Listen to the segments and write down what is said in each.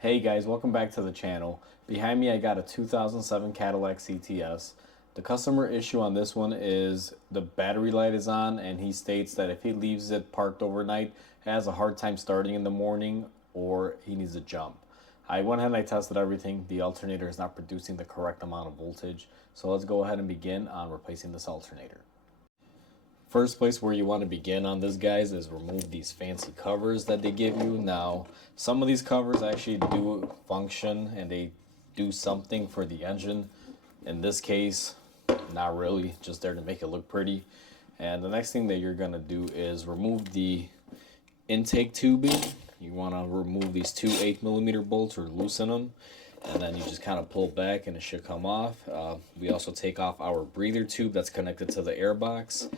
Hey guys, welcome back to the channel. Behind me I got a 2007 Cadillac CTS. The customer issue on this one is the battery light is on and he states that if he leaves it parked overnight, he has a hard time starting in the morning or he needs to jump. I went ahead and I tested everything. The alternator is not producing the correct amount of voltage. So let's go ahead and begin on replacing this alternator. First place where you want to begin on this, guys, is remove these fancy covers that they give you. Now, some of these covers actually do function and they do something for the engine. In this case, not really, just there to make it look pretty. And the next thing that you're going to do is remove the intake tubing. You want to remove these two 8mm bolts or loosen them, and then you just kind of pull back and it should come off. We also take off our breather tube that's connected to the air box,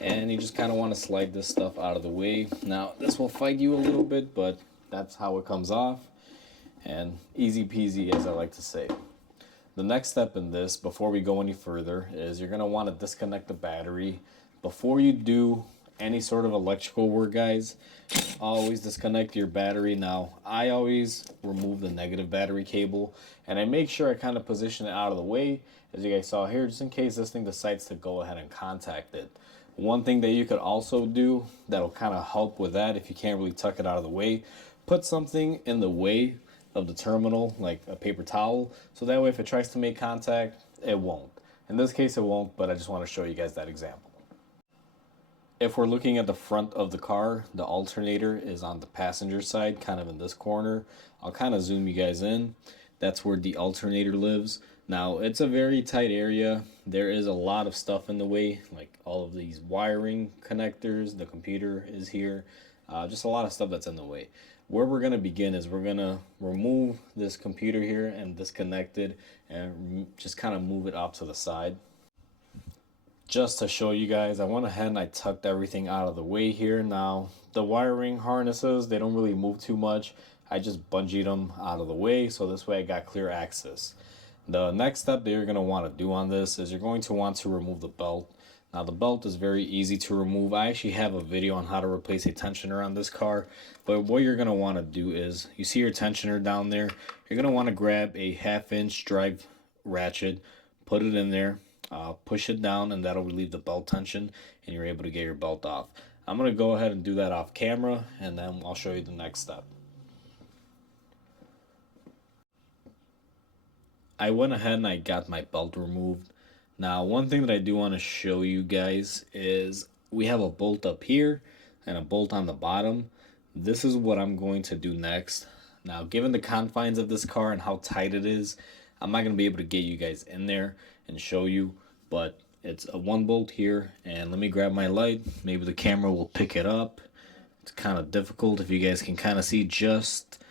and you just kind of want to slide this stuff out of the way. Now this will fight you a little bit, but that's how it comes off, and easy peasy, as I like to say. The next step in this, before we go any further, is you're going to want to disconnect the battery. Before you do any sort of electrical work, guys, always disconnect your battery. Now I always remove the negative battery cable and I make sure I kind of position it out of the way, as you guys saw here, just in case this thing decides to go ahead and contact it. One thing that you could also do that'll kind of help with that, if you can't really tuck it out of the way, put something in the way of the terminal, like a paper towel, so that way if it tries to make contact, it won't. In this case it won't, but I just want to show you guys that example. If we're looking at the front of the car, the alternator is on the passenger side, kind of in this corner. I'll kind of zoom you guys in. That's where the alternator lives. Now, it's a very tight area. There is a lot of stuff in the way, like all of these wiring connectors. The computer is here. Just a lot of stuff that's in the way. Where we're going to begin is we're going to remove this computer here and disconnect it and just kind of move it off to the side. Just to show you guys, I went ahead and I tucked everything out of the way here. Now, the wiring harnesses, they don't really move too much. I just bungeed them out of the way, so this way I got clear access. The next step that you're going to want to do on this is you're going to want to remove the belt. Now, the belt is very easy to remove. I actually have a video on how to replace a tensioner on this car. But what you're going to want to do is, you see your tensioner down there, you're going to want to grab a 1/2-inch drive ratchet, put it in there, push it down, and that'll relieve the belt tension and you're able to get your belt off. I'm going to go ahead and do that off camera and then I'll show you the next step. I went ahead and I got my belt removed. Now, one thing that I do want to show you guys is we have a bolt up here and a bolt on the bottom. This is what I'm going to do next. Now, given the confines of this car and how tight it is, I'm not going to be able to get you guys in there and show you, but it's a one bolt here, and let me grab my light. Maybe the camera will pick it up. It's kind of difficult. If you guys can kind of see just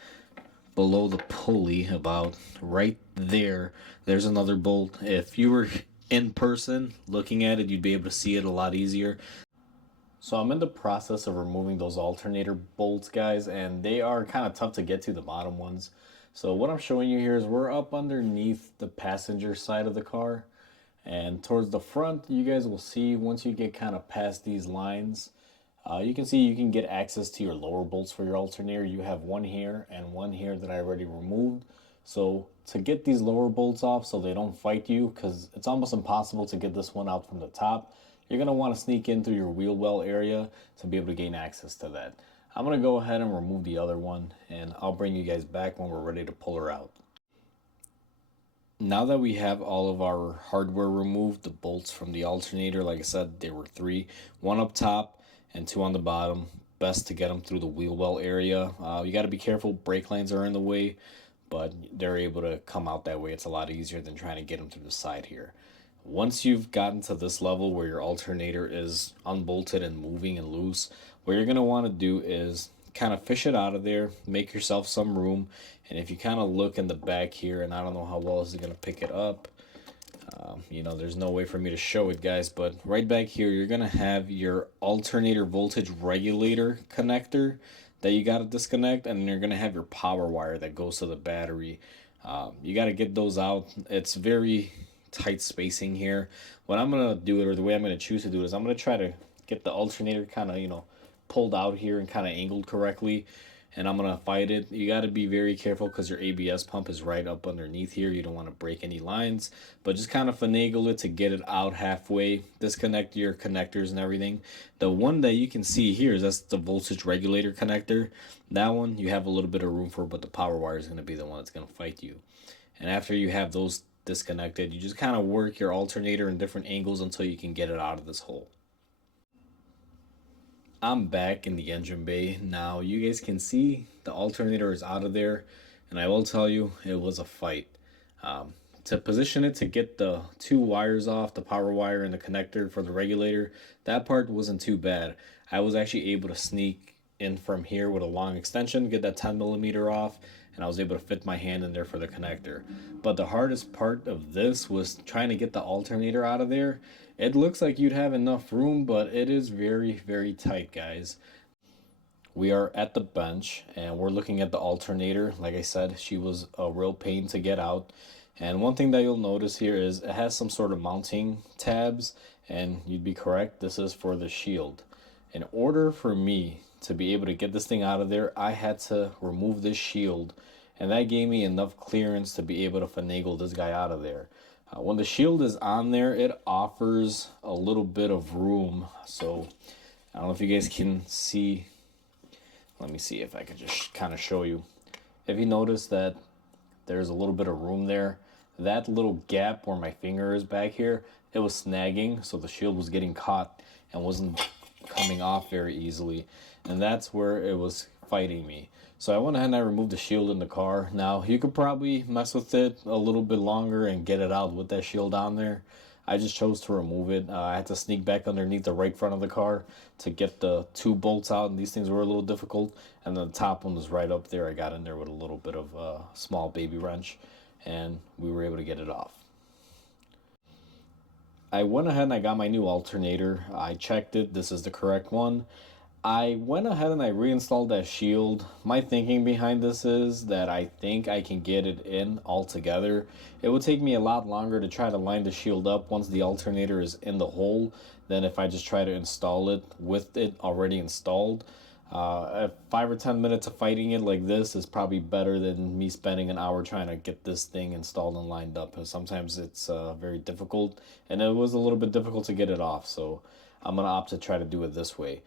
below the pulley, about right there, there's another bolt. If you were in person looking at it, you'd be able to see it a lot easier. So I'm in the process of removing those alternator bolts, guys, and they are kind of tough to get to, the bottom ones. So what I'm showing you here is we're up underneath the passenger side of the car, and towards the front, you guys will see once you get kind of past these lines, you can see you can get access to your lower bolts for your alternator. You have one here and one here that I already removed. So to get these lower bolts off so they don't fight you, because it's almost impossible to get this one out from the top, you're going to want to sneak in through your wheel well area to be able to gain access to that. I'm going to go ahead and remove the other one, and I'll bring you guys back when we're ready to pull her out. Now that we have all of our hardware removed, the bolts from the alternator, like I said, there were 3, one up top and 2 on the bottom. Best to get them through the wheel well area. You got to be careful, brake lines are in the way, but they're able to come out that way. It's a lot easier than trying to get them through the side here. Once you've gotten to this level where your alternator is unbolted and moving and loose, what you're going to want to do is kind of fish it out of there, make yourself some room, and if you kind of look in the back here, and I don't know how well this is going to pick it up, you know, there's no way for me to show it, guys, but right back here, you're going to have your alternator voltage regulator connector that you got to disconnect, and you're going to have your power wire that goes to the battery. You got to get those out. It's very tight spacing here. What I'm going to do it, or the way I'm going to choose to do it, is I'm going to try to get the alternator kind of, you know, pulled out here and kind of angled correctly. and I'm gonna fight it. You got to be very careful because your ABS pump is right up underneath here. You don't want to break any lines, but just kind of finagle it to get it out halfway. Disconnect your connectors and everything. The one that you can see here is that's the voltage regulator connector. That one you have a little bit of room for, but the power wire is going to be the one that's going to fight you. And after you have those disconnected, you just kind of work your alternator in different angles until you can get it out of this hole. I'm back in the engine bay. Now you guys can see the alternator is out of there, and I will tell you it was a fight. Um, to position it to get the two wires off, the power wire and the connector for the regulator, that part wasn't too bad. I was actually able to sneak in from here with a long extension, get that 10mm off, and I was able to fit my hand in there for the connector. But the hardest part of this was trying to get the alternator out of there. It looks like you'd have enough room, but it is very, very tight, guys. We are at the bench and we're looking at the alternator. Like I said, she was a real pain to get out. And one thing that you'll notice here is it has some sort of mounting tabs, and you'd be correct, this is for the shield. In order for me to be able to get this thing out of there, I had to remove this shield, and that gave me enough clearance to be able to finagle this guy out of there. When the shield is on there, it offers a little bit of room. So I don't know if you guys can see. Let me see if I can just kind of show you. If you notice that there's a little bit of room there, that little gap where my finger is back here, it was snagging, so the shield was getting caught and wasn't coming off very easily, and that's where it was fighting me. So I went ahead and I removed the shield in the car. Now you could probably mess with it a little bit longer and get it out with that shield on there. I just chose to remove it. I had to sneak back underneath the right front of the car to get the two bolts out, and these things were a little difficult. And then the top one was right up there. I got in there with a little bit of a small baby wrench, and we were able to get it off. I went ahead and I got my new alternator. I checked it. This is the correct one. I went ahead and I reinstalled that shield. My thinking behind this is that I think I can get it in altogether. It would take me a lot longer to try to line the shield up once the alternator is in the hole than if I just try to install it with it already installed. 5 or 10 minutes of fighting it like this is probably better than me spending an hour trying to get this thing installed and lined up. Because sometimes it's very difficult, and it was a little bit difficult to get it off. So I'm gonna opt to try to do it this way.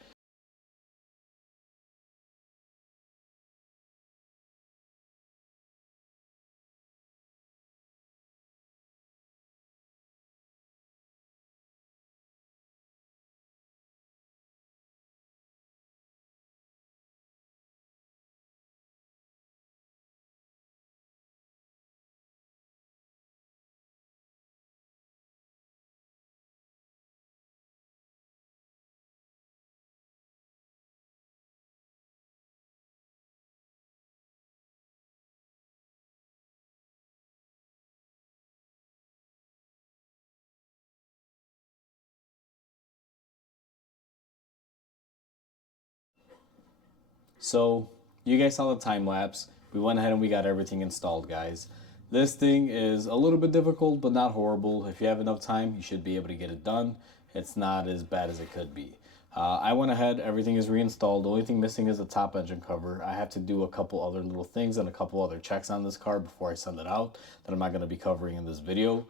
So you guys saw the time lapse. We went ahead and we got everything installed, guys. This thing is a little bit difficult, but not horrible. If you have enough time, you should be able to get it done. It's not as bad as it could be. I went ahead, everything is reinstalled. The only thing missing is the top engine cover. I have to do a couple other little things and a couple other checks on this car before I send it out that I'm not going to be covering in this video.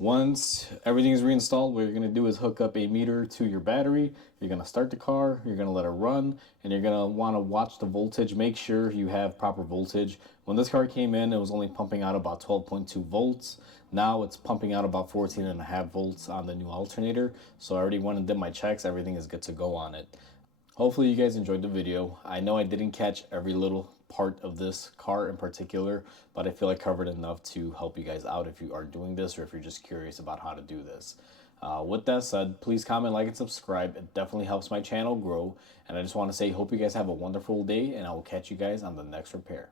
Once everything is reinstalled, what you're going to do is hook up a meter to your battery. You're going to start the car, you're going to let it run, and you're going to want to watch the voltage. Make sure you have proper voltage. When this car came in, it was only pumping out about 12.2 volts. Now it's pumping out about 14.5 volts on the new alternator. So I already went and did my checks. Everything is good to go on it. Hopefully you guys enjoyed the video. I know I didn't catch every little part of this car in particular, but I feel I covered enough to help you guys out if you are doing this or if you're just curious about how to do this. With that said, please comment, like, and subscribe. It definitely helps my channel grow. And I just want to say, hope you guys have a wonderful day, and I will catch you guys on the next repair.